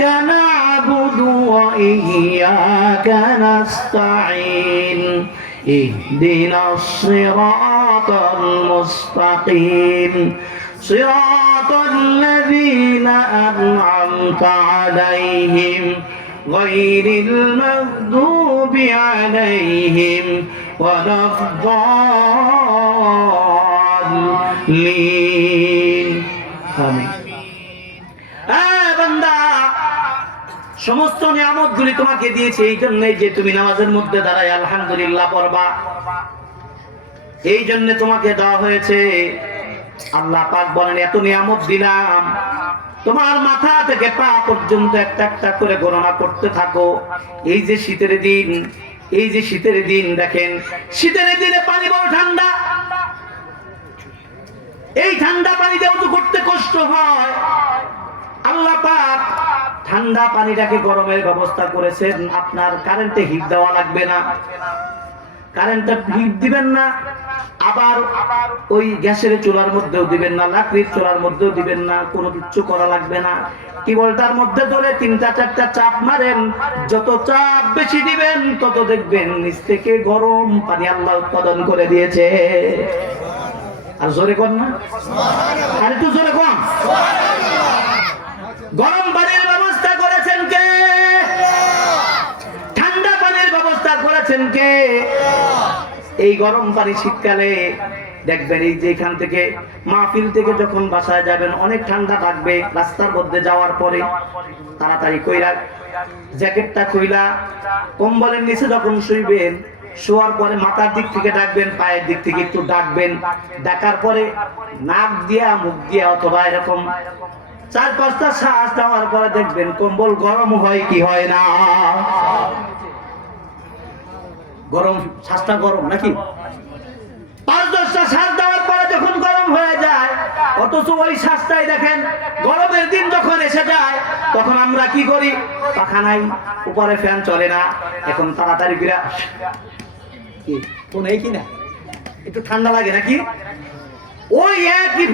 না'বুদু ওয়া ইয়্যাকা নাস্তাঈন ইহদিনাস সিরাতাল মুস্তাকিম সিরাতাল লাযীনা আন'আমতা আলাইহিম গায়রিল মাগদুবি আলাইহিম ওয়ালাদ-দাল্লিন। আমিন। বান্দা, সমস্ত নিয়ামতগুলি তোমাকে দিয়েছে এই জন্য যে তুমি নামাজের মধ্যে দাঁড়ায় আলহামদুলিল্লাহ পড়বা, এই জন্য তোমাকে দেওয়া হয়েছে। আল্লাহ পাক বলেন এত নিয়ামত দিলাম, তোমার মাথা থেকে পা পর্যন্ত একটা একটা করে গণনা করতে থাকো। এই যে শীতের দিন, এই যে শীতের দিন দেখেন, শীতের দিনে পানি বড় ঠান্ডা, এই ঠান্ডা পানিতে উযু করতে কষ্ট হয়। আল্লাহ পাক ঠান্ডা পানিটাকে গরমের ব্যবস্থা করেছেন। আপনার কারেন্টে হিট দেওয়া লাগবে না, কারেন্টে হিট দিবেন না, আবার ওই গ্যাসের চুলার মধ্যেও দিবেন না, লাকড়ির চুলার মধ্যেও দিবেন না, কোনো কিছু করা লাগবে না। টিউবওয়েলটার মধ্যে ধরে 3-4টা চাপ মারেন, যত চাপ বেশি দিবেন তত দেখবেন নিচ থেকে গরম পানি আল্লাহ উৎপাদন করে দিয়েছে। আর জোরে কোন না, আর একটু জোরে কোন। গরম পানির ব্যবস্থা করেছেন কে? ঠান্ডা পানির ব্যবস্থা করেছেন কে? এই গরম পানি শীতকালে দেখবেন, এই যে এখান থেকে মাহফিল থেকে যখন বাসায় যাবেন অনেক ঠান্ডা থাকবে, রাস্তার মধ্যে যাওয়ার পরে তাড়াতাড়ি কইরা জ্যাকেটটা কইলা কম্বলের নিচে যখন শুইবেন, শোয়ার পরে মাথার দিক থেকে ডাকবেন, পায়ের দিক থেকে একটু ডাকবেন, ডাকার পরে নাক দিয়া মুখ দিয়া অথবা এরকম 4-5টা শ্বাস দেওয়ার পরে দেখবেন কম্বল গরম হয় কি হয় না। গরম শ্বাসটা গরম নাকি? 5-10টা শ্বাস দেওয়ার পরে যখন গরম হয়ে যায়, অথচ ওই শ্বাসটাই দেখেন গরমের দিন যখন এসে যায় তখন আমরা কি করি? পাখা নাই, উপরে ফ্যান চলে না, এখন তাড়াতাড়ি বিরা কি তো নেই কিনা, একটু ঠান্ডা লাগে নাকি? ওই একই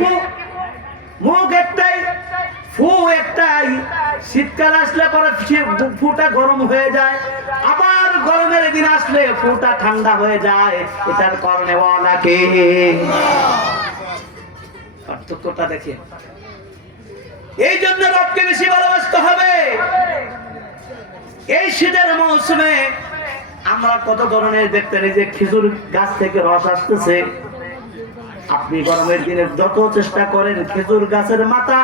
মুখ একটাই, ফু একটাই, শীতকাল আসলে পরে ফুটা গরম হয়ে যায়, আবার গরমের দিন আসলে ফুটা ঠান্ডা হয়ে যায়। এটার কারণে ওয়ালাকে পার্থক্যটা দেখে। এই জন্য রবকে বেশি ভালোবাসতে হবে। এই শীতের মৌসুমে আমরা কত ধরনের দেখতেন, এই যে খেজুর গাছ থেকে রস আসতেছে, আপনি গরমের দিনে যত চেষ্টা করেন খেজুর গাছের মাথা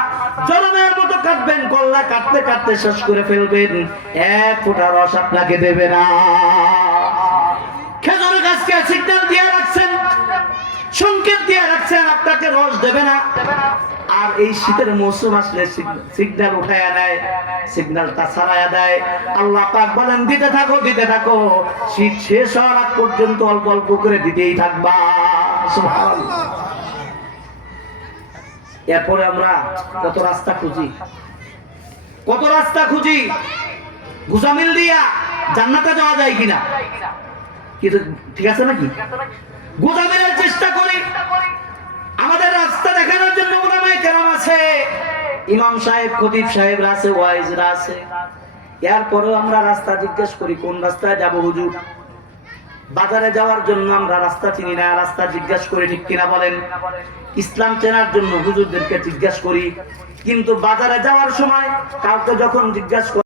জলমের মতো কাটবেন, কল্লা কাটতে কাটতে শেষ করে ফেলবেন, এক ফোঁটা রস আপনাকে দেবে না। খেজুর গাছকে সিগন্যাল দিয়ে রাখছেন, সংকেত দিয়ে রাখছেন, আপনাকে রস দেবে না। আর এই শীতের মৌসুম আসলে সিগন্যাল উঠায়া নেয়, সিগন্যালটা ছাড়ায়া দেয়। আল্লাহ পাক বলেন দিতে থাকো, দিতে থাকো, শীত শেষ হওয়ার আগ পর্যন্ত অল্প অল্প করে দিতেই থাকবা। সুবহানাল্লাহ। এরপরে আমরা কত রাস্তা খুঁজি, কত রাস্তা খুঁজি, গুজামিল দিয়া জান্নাতে যাওয়া যায় কিনা, কিন্তু ঠিক আছে নাকি? গুজামিলের চেষ্টা করি। আমাদের রাস্তা দেখানোর জন্য উলামায়ে কেরাম আছে, ইমাম সাহেব, খতিব সাহেবরা আছে, ওয়াইজরা আছে। এরপরেও আমরা রাস্তা জিজ্ঞেস করি কোন রাস্তায় যাব হুজুর। বাজারে যাওয়ার জন্য আমরা রাস্তা চিনি না, রাস্তা জিজ্ঞাসা করি, ঠিক কিনা বলেন? ইসলাম চেনার জন্য হুজুরদেরকে জিজ্ঞাসা করি, কিন্তু বাজারে যাওয়ার সময় কাউকে যখন জিজ্ঞাসা